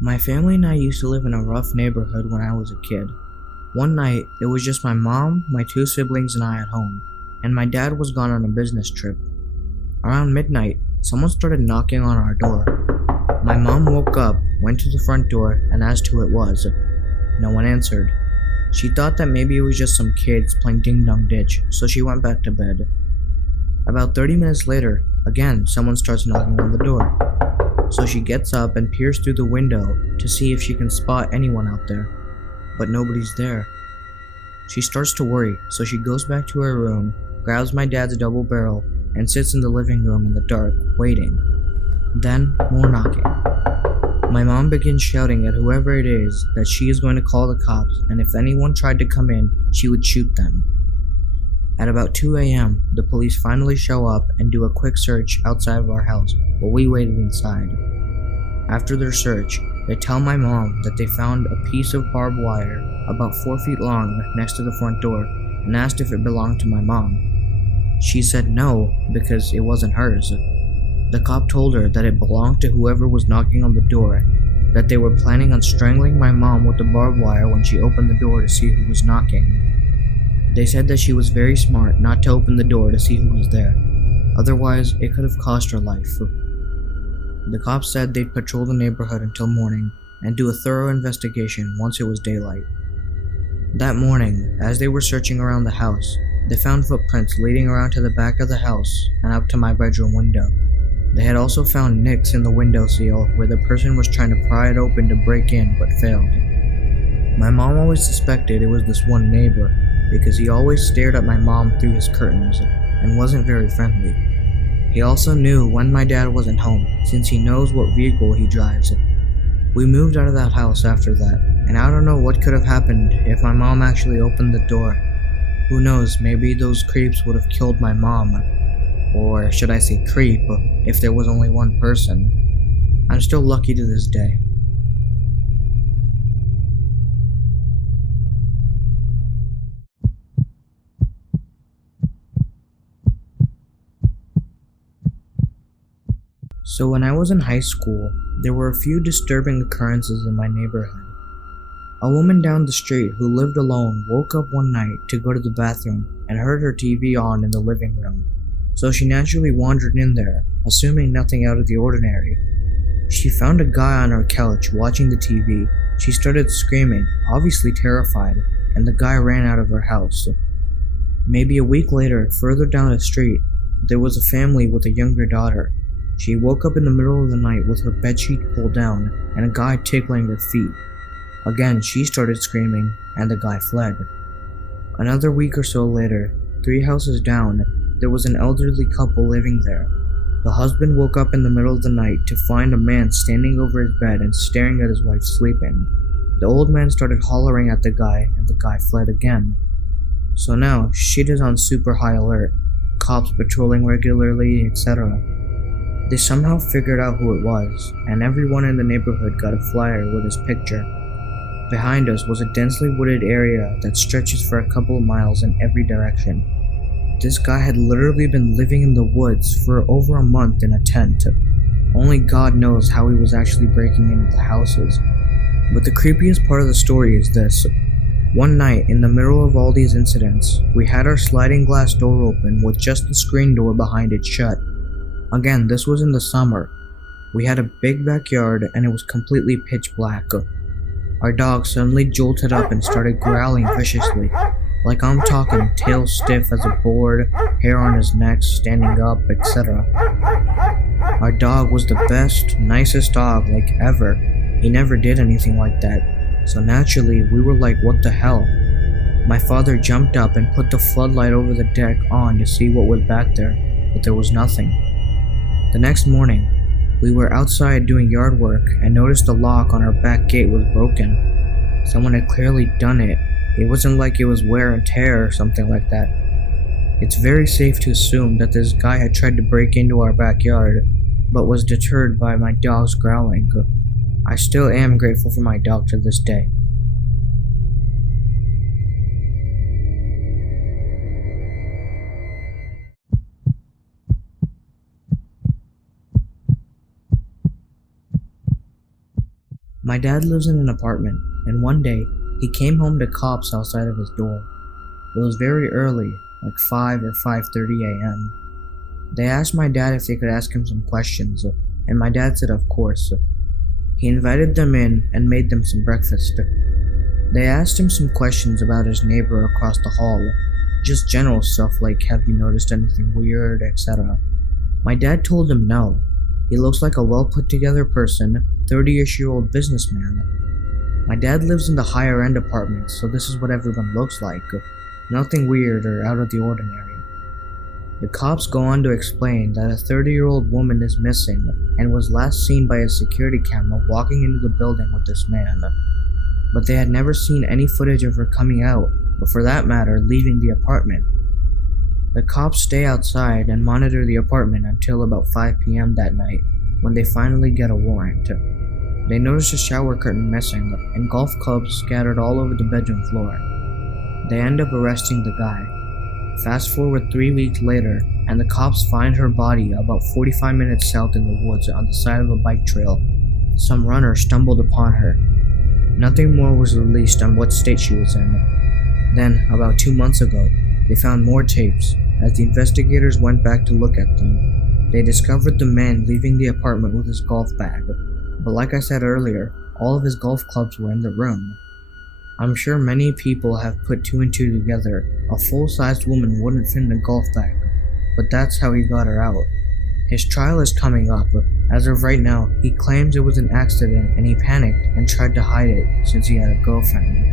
My family and I used to live in a rough neighborhood when I was a kid. One night, it was just my mom, my two siblings, and I at home, and my dad was gone on a business trip. Around midnight, someone started knocking on our door. My mom woke up, went to the front door, and asked who it was. No one answered. She thought that maybe it was just some kids playing ding dong ditch, so she went back to bed. About 30 minutes later, again, someone starts knocking on the door. So she gets up and peers through the window to see if she can spot anyone out there, but nobody's there. She starts to worry, so she goes back to her room, grabs my dad's double barrel, and sits in the living room in the dark, waiting. Then, more knocking. My mom begins shouting at whoever it is that she is going to call the cops, and if anyone tried to come in, she would shoot them. At about 2 a.m., the police finally show up and do a quick search outside of our house while we waited inside. After their search, they tell my mom that they found a piece of barbed wire about 4 feet long next to the front door and asked if it belonged to my mom. She said no, because it wasn't hers. The cop told her that it belonged to whoever was knocking on the door, that they were planning on strangling my mom with the barbed wire when she opened the door to see who was knocking. They said that she was very smart not to open the door to see who was there, otherwise it could have cost her life. The cops said they'd patrol the neighborhood until morning and do a thorough investigation once it was daylight. That morning, as they were searching around the house, they found footprints leading around to the back of the house and up to my bedroom window. They had also found nicks in the windowsill where the person was trying to pry it open to break in but failed. My mom always suspected it was this one neighbor because he always stared at my mom through his curtains and wasn't very friendly. He also knew when my dad wasn't home since he knows what vehicle he drives. We moved out of that house after that, and I don't know what could have happened if my mom actually opened the door. Who knows, maybe those creeps would have killed my mom. Or should I say creep, if there was only one person. I'm still lucky to this day. So when I was in high school, there were a few disturbing occurrences in my neighborhood. A woman down the street who lived alone woke up one night to go to the bathroom and heard her TV on in the living room. So she naturally wandered in there, assuming nothing out of the ordinary. She found a guy on her couch watching the TV. She started screaming, obviously terrified, and the guy ran out of her house. Maybe a week later, further down the street, there was a family with a younger daughter. She woke up in the middle of the night with her bedsheet pulled down and a guy tickling her feet. Again, she started screaming, and the guy fled. Another week or so later, 3 houses down, there was an elderly couple living there. The husband woke up in the middle of the night to find a man standing over his bed and staring at his wife sleeping. The old man started hollering at the guy, and the guy fled again. So now, shit is on super high alert, cops patrolling regularly, etc. They somehow figured out who it was, and everyone in the neighborhood got a flyer with his picture. Behind us was a densely wooded area that stretches for a couple of miles in every direction. This guy had literally been living in the woods for over a month in a tent. Only God knows how he was actually breaking into the houses. But the creepiest part of the story is this. One night, in the middle of all these incidents, we had our sliding glass door open with just the screen door behind it shut. Again, this was in the summer. We had a big backyard and it was completely pitch black. Our dog suddenly jolted up and started growling viciously. Like I'm talking tail stiff as a board, hair on his neck, standing up, etc. Our dog was the best, nicest dog like ever. He never did anything like that. So naturally, we were like, what the hell? My father jumped up and put the floodlight over the deck on to see what was back there, but there was nothing. The next morning, we were outside doing yard work and noticed the lock on our back gate was broken. Someone had clearly done it. It wasn't like it was wear and tear or something like that. It's very safe to assume that this guy had tried to break into our backyard, but was deterred by my dog's growling. I still am grateful for my dog to this day. My dad lives in an apartment, and one day, he came home to cops outside of his door. It was very early, like 5 or 5:30 a.m. They asked my dad if they could ask him some questions, and my dad said of course. He invited them in and made them some breakfast. They asked him some questions about his neighbor across the hall, just general stuff like have you noticed anything weird, etc. My dad told him no. He looks like a well put together person, 30-ish-year-old businessman. My dad lives in the higher end apartments, so this is what everyone looks like. Nothing weird or out of the ordinary. The cops go on to explain that a 30-year-old woman is missing and was last seen by a security camera walking into the building with this man. But they had never seen any footage of her coming out, or for that matter, leaving the apartment. The cops stay outside and monitor the apartment until about 5 p.m. that night, when they finally get a warrant. They notice a shower curtain missing and golf clubs scattered all over the bedroom floor. They end up arresting the guy. Fast forward 3 weeks later, and the cops find her body about 45 minutes south in the woods on the side of a bike trail. Some runner stumbled upon her. Nothing more was released on what state she was in. Then, about 2 months ago, they found more tapes. As the investigators went back to look at them, they discovered the man leaving the apartment with his golf bag. But like I said earlier, all of his golf clubs were in the room. I'm sure many people have put 2 and 2 together. A full-sized woman wouldn't fit in a golf bag, but that's how he got her out. His trial is coming up. As of right now, he claims it was an accident and he panicked and tried to hide it since he had a girlfriend.